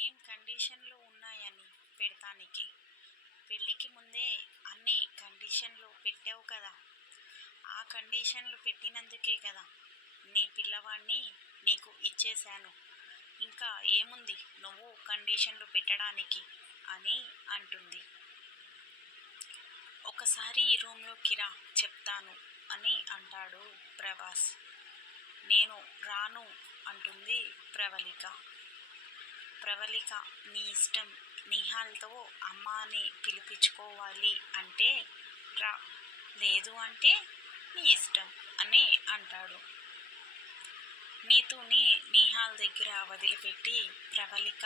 ఏం కండిషన్లు ఉన్నాయని పెడతానికి? పెళ్ళికి ముందే అన్ని కండిషన్లు పెట్టావు కదా. ఆ కండిషన్లు పెట్టినందుకే కదా నీ పిల్లవాడిని నీకు ఇచ్చేశాను. ఇంకా ఏముంది నువ్వు కండిషన్లు పెట్టడానికి అని అంటుంది. ఒకసారి ఈ రూమ్లోకి రా చెప్తాను అని అంటాడు ప్రభాస్. నేను రాను అంటుంది ప్రవళిక. ప్రవళిక, నీ ఇష్టం, నిహాల్తో అమ్మ అని పిలిపించుకోవాలి అంటే రా, లేదు అంటే నీ ఇష్టం అని అంటాడు. నీతుని నిహాల్ దగ్గర వదిలిపెట్టి ప్రవళిక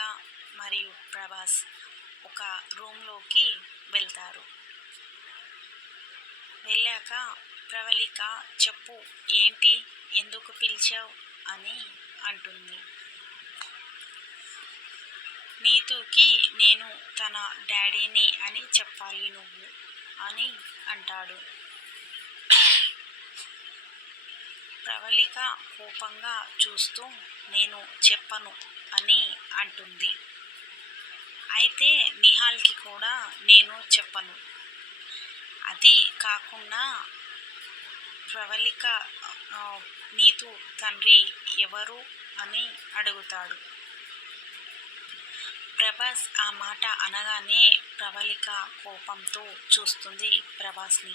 మరియు ప్రభాస్ ఒక రూమ్లోకి వెళ్తారు. వెళ్ళాక ప్రవళిక, చెప్పు, ఏంటి, ఎందుకు పిలిచావు అని అంటుంది. నీతుకి నేను తన డాడీని అని చెప్పాలి నువ్వు అని అంటాడు. ప్రవళిక కోపంగా చూస్తూ నేను చెప్పను అని అంటుంది. అయితే నిహాల్కి కూడా నేను చెప్పను. అది కాకుండా ప్రవళిక నీతు తండ్రి ఎవరు అని అడుగుతాడు. ప్రభాస్ ఆ మాట అనగానే ప్రవళిక కోపంతో చూస్తుంది ప్రభాస్ని.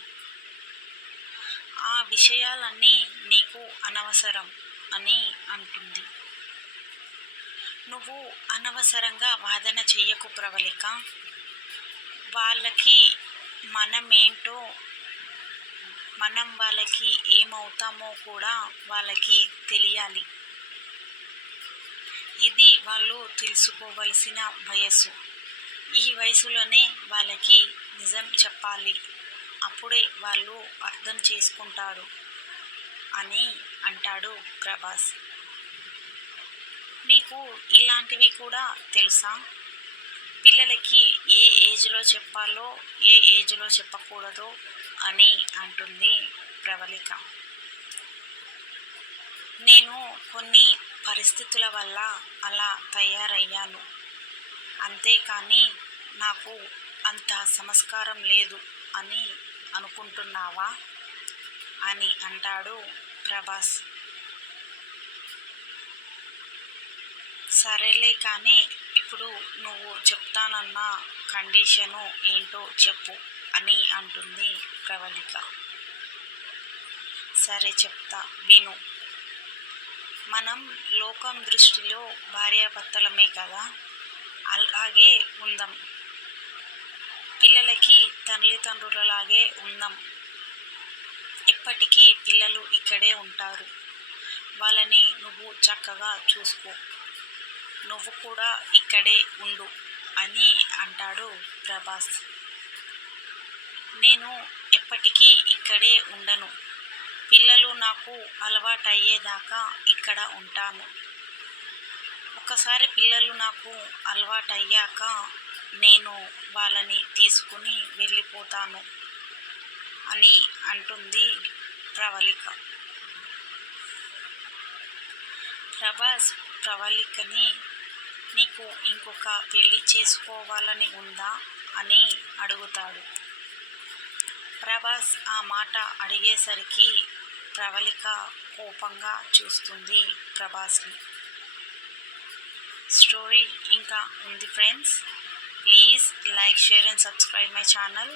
ఆ విషయాలన్నీ నీకు అనవసరం అని అంటుంది. నువ్వు అనవసరంగా వాదన చెయ్యకు ప్రవళిక. వాళ్ళకి మనమేంటో, మనం వాళ్ళకి ఏమవుతామో కూడా వాళ్ళకి తెలియాలి. ఇది వాళ్ళు తెలుసుకోవలసిన వయస్సు. ఈ వయసులోనే వాళ్ళకి నిజం చెప్పాలి. అప్పుడే వాళ్ళు అర్థం చేసుకుంటారు అని అంటాడు ప్రభాస్. నీకు ఇలాంటివి కూడా తెలుసా? పిల్లలకి ఏ ఏజ్లో చెప్పాలో ఏ ఏజ్లో చెప్పకూడదో అని అంటుంది ప్రవళిక. నేను కొన్ని పరిస్థితుల వల్ల అలా తయారయ్యాను, అంతేకాని నాకు అంత సంస్కారం లేదు అని అనుకుంటున్నావా అని అంటాడు ప్రభాస్. సరేలే కానీ ఇప్పుడు నువ్వు చెప్తానన్న కండిషను ఏంటో చెప్పు అని అంటుంది ప్రవళిక. సరే చెప్తా విను. మనం లోకం దృష్టిలో భార్యాభర్తలమే కదా, అలాగే ఉందాం. పిల్లలకి తల్లిదండ్రులలాగే ఉందాం. ఎప్పటికీ పిల్లలు ఇక్కడే ఉంటారు. వాళ్ళని నువ్వు చక్కగా చూసుకో. నువ్వు కూడా ఇక్కడే ఉండు అని అంటాడు ప్రభాస్. నేను ఎప్పటికీ ఇక్కడే ఉండను. పిల్లలు నాకు అలవాటయ్యేదాకా ఇక్కడ ఉంటాను. ఒకసారి పిల్లలు నాకు అలవాటయ్యాక నేను వాళ్ళని తీసుకుని వెళ్ళిపోతాను అని అంటుంది ప్రవళిక. ప్రభాస్ ప్రవళికని, నీకు ఇంకొక పెళ్ళి చేసుకోవాలని ఉందా అని అడుగుతాడు. ప్రభాస్ ఆ మాట అడిగేసరికి ప్రవళిక కోపంగా చూస్తుంది ప్రభాస్ని. స్టోరీ ఇంకా ఉంది friends. Please like, share and subscribe my channel.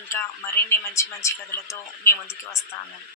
ఇంకా మరిన్ని మంచి మంచి కథలతో మీ ముందుకు వస్తాను.